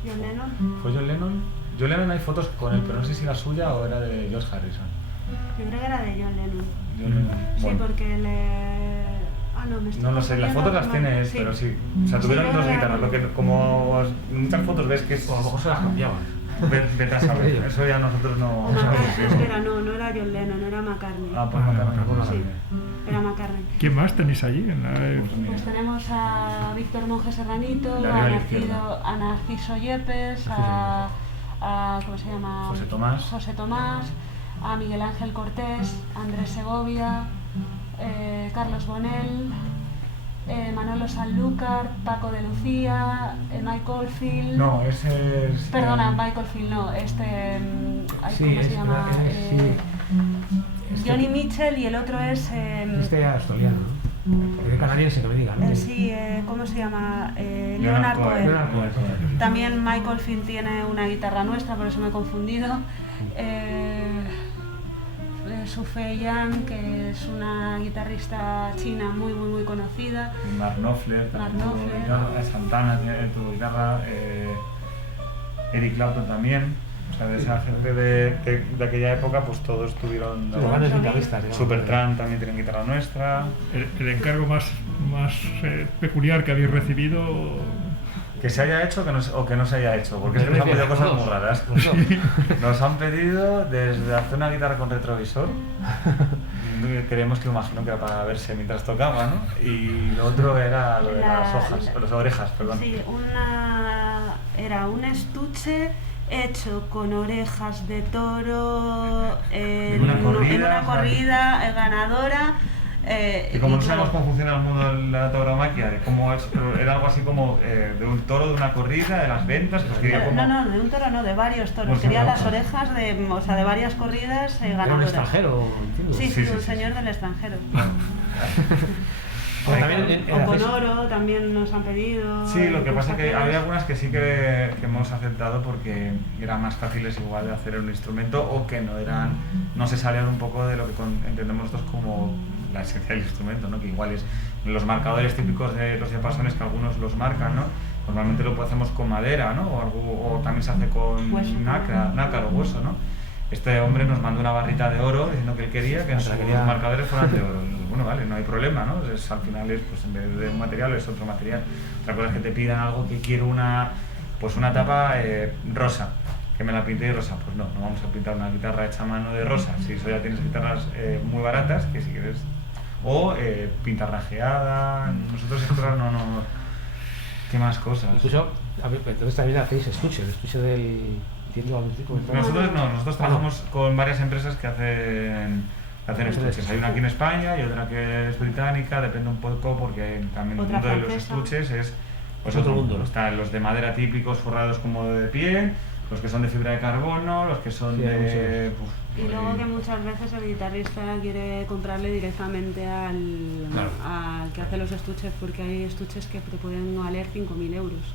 John Lennon. ¿fue John Lennon? John Lennon hay fotos con él, pero no sé si era suya o era de George Harrison. Yo creo que era de John Lennon. John Lennon. Sí, Bueno. porque me estoy No lo sé, las fotos las confundiendo. tiene él, Sí. pero sí. O sea, tuvieron Sí, dos era- guitarras, lo que como en muchas fotos ves que es... O a lo mejor se las cambiaban. Vete a saber, eso ya nosotros no O McCartney, sabemos. espera, no era John Lennon, era McCartney. Ah, pues McCartney. Sí, era McCartney. ¿Quién más tenéis allí? Pues tenemos a Víctor Monge Serranito, La a de la izquierda. Narciso Yepes, a ¿cómo se llama? José Tomás. A Miguel Ángel Cortés, Andrés Segovia, Carlos Bonel, Manolo Sanlúcar, Paco de Lucía, Michael Field. No, ese es... Perdona, Michael Field, no, Sí, ¿cómo se llama? sí. Johnny Mitchell, y el otro es... Este australiano, ¿no? Porque de canadiense que me digan, ¿no? sí, ¿cómo se llama? Leonard Cohen. Leonard Cohen. También Michael Field tiene una guitarra nuestra, por eso me he confundido. Su Fei Yan, que es una guitarrista china muy conocida. Mark Knopfler, Mark tuvo Knopfler. guitarra, Santana tuvo guitarra, Eric Clapton también. O sea, de esa gente de aquella época, pues todos tuvieron... Los grandes guitarristas, digamos. Supertramp también tienen guitarra nuestra. El encargo más peculiar que habéis recibido... Que se haya hecho o que no se haya hecho, porque es que nos han pedido cosas muy raras. Nos han pedido desde hacer una guitarra con retrovisor, creemos que imagino que era para verse mientras tocaba, ¿no? Y lo otro era lo de las hojas, o las orejas, perdón. Sí, era un estuche hecho con orejas de toro en una una corrida, corrida ganadora. Y como no sabemos cómo funciona el mundo de la tauromaquia, de cómo es, pero era algo así como de un toro, de una corrida, de las ventas, pues quería como... No, de un toro no, de varios toros. Pues Quería no. las orejas de varias corridas Era un ganadoras. extranjero, entiendo. Sí, Sí, un sí. señor del extranjero. Porque también O con oro también nos han pedido. Sí, lo que pasa es que pulsaciones. había algunas que sí que hemos aceptado porque eran más fáciles igual de hacer en un instrumento, o que no se salían un poco de lo que entendemos nosotros como la esencia del instrumento, ¿no? Que igual es los marcadores típicos de los diapasones, que algunos los marcan, ¿no? Normalmente lo hacemos con madera, ¿no? O también se hace con Hueso. nácar o hueso, ¿no? Este hombre nos mandó una barrita de oro diciendo que él quería que sus marcadores fueran de oro. Y bueno, vale, no hay problema, ¿no? Al final pues en vez de un material es otro material. Otra cosa es que te pidan algo que quiero una tapa rosa, que me la pinte de rosa. Pues no vamos a pintar una guitarra hecha a mano de rosa, si eso ya tienes guitarras muy baratas, que si quieres, o pintar rajeada, nosotros esas cosas no. ¿Qué más cosas? Incluso, entonces también hacéis estuche del... Nosotros trabajamos con varias empresas que hacen estuches. Hay una aquí en España y otra que es británica, depende un poco porque también el Otra mundo de los francesa. estuches es pues Otro mundo, ¿no? Están los de madera típicos forrados como de piel, los que son de fibra de carbono, los que son Sí, de... Y luego que muchas veces el guitarrista quiere comprarle directamente al que hace los estuches, porque hay estuches que te pueden valer 5.000 euros.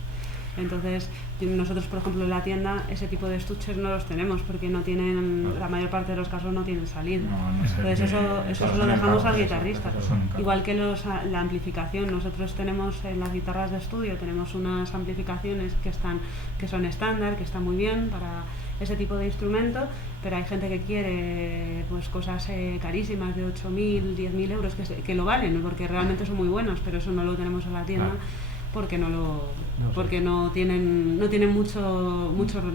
Entonces, nosotros, por ejemplo, en la tienda, ese tipo de estuches no los tenemos, porque no tienen, la mayor parte de los casos no tienen salida. Entonces, eso se lo dejamos al guitarrista. Igual que la amplificación, nosotros tenemos en las guitarras de estudio, tenemos unas amplificaciones que son estándar, que están muy bien para ese tipo de instrumento, pero hay gente que quiere pues cosas carísimas de 8.000, 10.000 euros que lo valen, porque realmente son muy buenos, pero eso no lo tenemos en la tienda. Porque porque no tienen mucho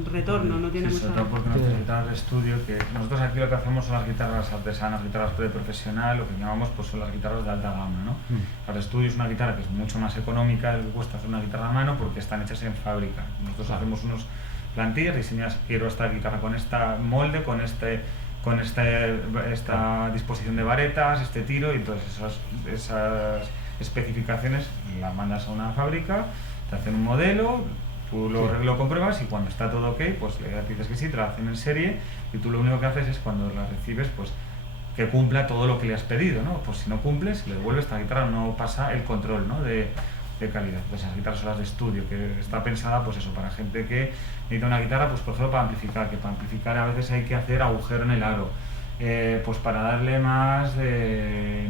retorno, no tienen mucho... Sobre todo porque nuestras guitarras de estudio, que nosotros aquí lo que hacemos son las guitarras artesanas, guitarras de profesional, lo que llamamos pues son las guitarras de alta gama, ¿no? Las de estudio es una guitarra que es mucho más económica de lo que cuesta hacer una guitarra a mano porque están hechas en fábrica. Nosotros hacemos unos plantillas, diseñas, quiero esta guitarra con esta molde, con esta disposición de varetas, este tiro, y entonces esas especificaciones las mandas a una fábrica, te hacen un modelo, tú lo compruebas y cuando está todo ok, pues le dices que sí, te la hacen en serie y tú lo único que haces es cuando la recibes, pues que cumpla todo lo que le has pedido, ¿no? Pues si no cumples, le devuelves, esta guitarra no pasa el control, ¿no? de calidad. Pues esas guitarras son las de estudio, que está pensada pues eso, para gente que necesita una guitarra, pues por ejemplo para amplificar, que para amplificar a veces hay que hacer agujero en el aro, pues para darle más de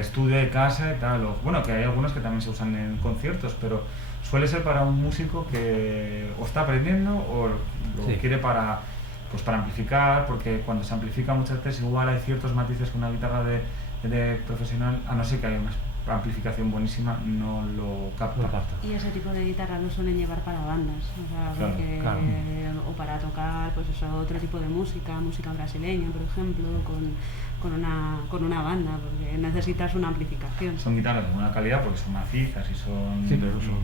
estudio de casa y tal, bueno, que hay algunos que también se usan en conciertos, pero suele ser para un músico que o está aprendiendo o lo quiere para amplificar, porque cuando se amplifica muchas veces igual hay ciertos matices que una guitarra de profesional, a no ser que haya una amplificación buenísima, no lo capta. Y ese tipo de guitarra lo suelen llevar para bandas, o para tocar pues eso, otro tipo de música brasileña, por ejemplo, con una banda, porque necesitas una amplificación. Son guitarras de buena calidad porque son macizas y son...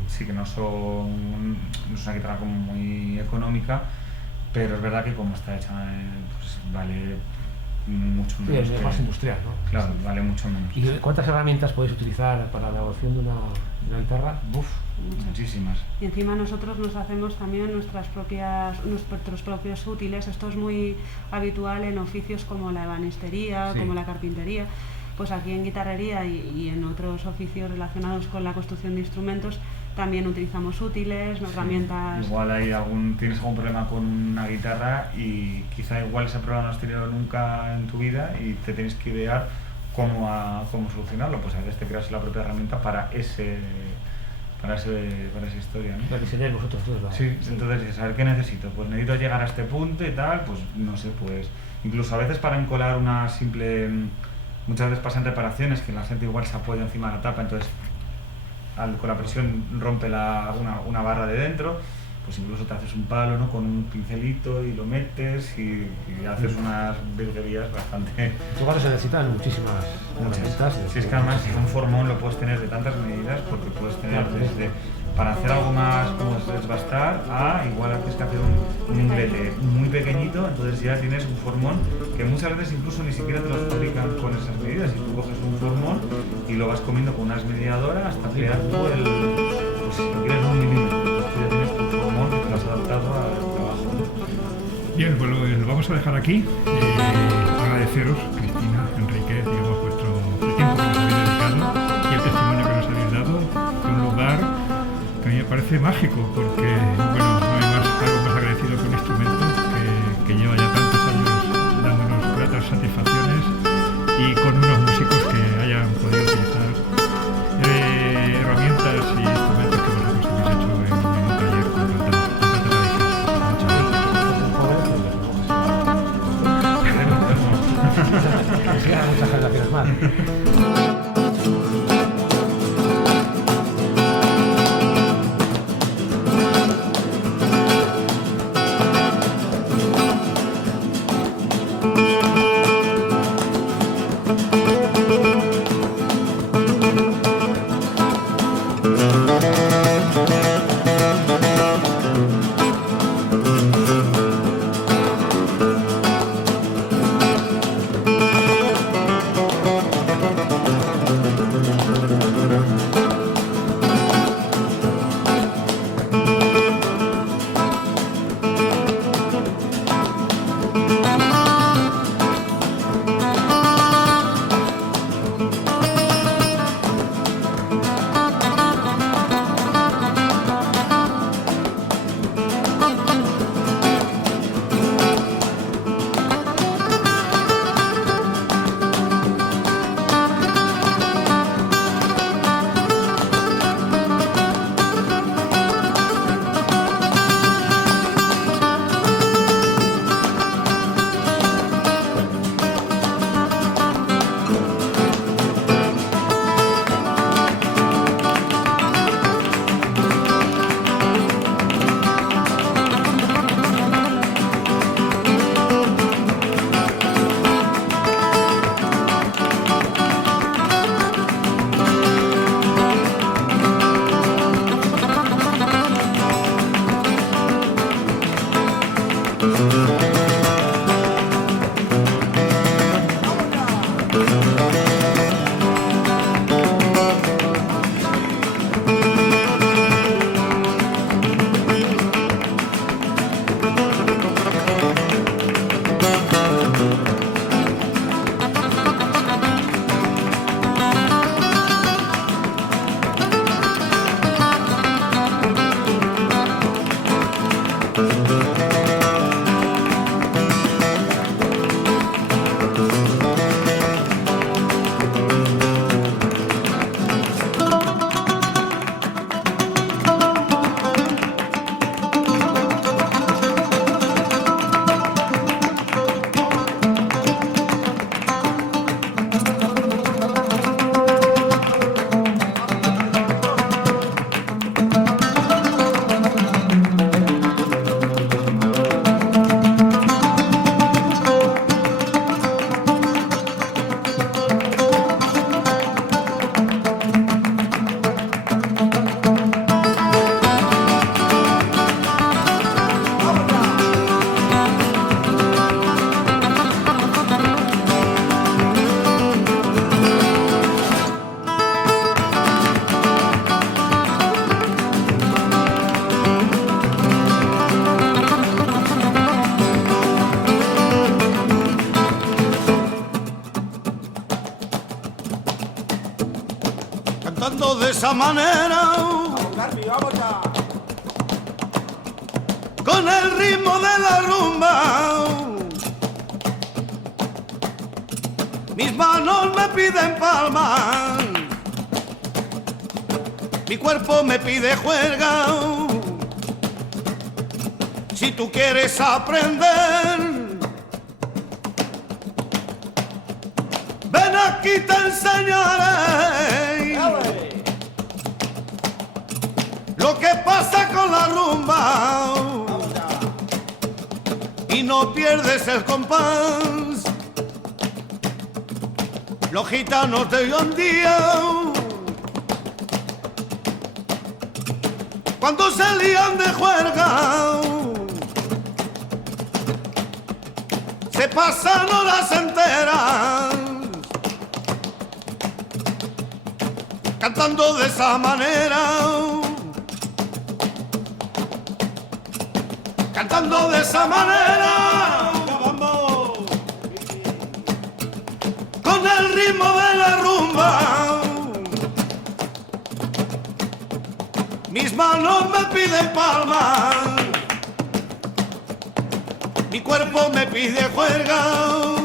Sí, que no es una guitarra como muy económica, pero es verdad que como está hecha, pues vale mucho menos. Sí, es más industrial, ¿no? Claro, vale mucho menos. ¿Y cuántas herramientas podéis utilizar para la elaboración de una guitarra? Muchísimas. Y encima nosotros nos hacemos también nuestros propios útiles. Esto es muy habitual en oficios como la ebanistería, como la carpintería. Pues aquí en guitarrería y en otros oficios relacionados con la construcción de instrumentos también utilizamos útiles, herramientas... Igual tienes algún problema con una guitarra y quizá igual ese problema no has tenido nunca en tu vida y te tienes que idear cómo solucionarlo. Pues a veces te creas la propia herramienta para esa historia, ¿no? La diseñáis vosotros todos. Entonces saber qué necesito. Pues necesito llegar a este punto y tal, pues no sé, pues incluso a veces para encolar una simple... Muchas veces pasan reparaciones que la gente igual se apoya encima de la tapa, entonces con la presión rompe una barra de dentro, pues incluso te haces un palo, ¿no? Con un pincelito y lo metes y haces unas virguerías bastante... En tu caso se necesitan muchísimas herramientas. Si es que además un formón lo puedes tener de tantas medidas, porque puedes tener desde... Para hacer algo más como desbastar, igual tienes que hacer un inglete muy pequeñito, entonces ya tienes un formón que muchas veces incluso ni siquiera te lo fabrican con esas medidas. Y tú coges un formón y lo vas comiendo con unas mediadoras hasta crear tú pues si lo quieres un milímetro, pues tú ya tienes tu formón que te lo has adaptado al trabajo. Bien, pues lo vamos a dejar aquí. Agradeceros, Cristina, Enrique, digamos, el tiempo que nos habéis dedicado y el testimonio que nos habéis dado de un lugar que a mí me parece mágico, porque bueno, no hay algo más agradecido que un instrumento que lleva ya tantos años dándonos gratas satisfacciones y con unos músicos que hayan podido utilizar herramientas y instrumentos que vosotros habéis hecho en un taller con tanta tradición. Muchas generaciones más. Cantando de esa manera, con el ritmo de la rumba, mis manos me piden palmas, mi cuerpo me pide juerga. Si tú quieres aprender, ven aquí te enseñaré lo que pasa con la rumba y no pierdes el compás. Los gitanos de hoy en día, cuando se lían de juerga, se pasan horas enteras cantando de esa manera, cantando de esa manera, con el ritmo de la rumba. Mis manos me piden palmas, mi cuerpo me pide juerga.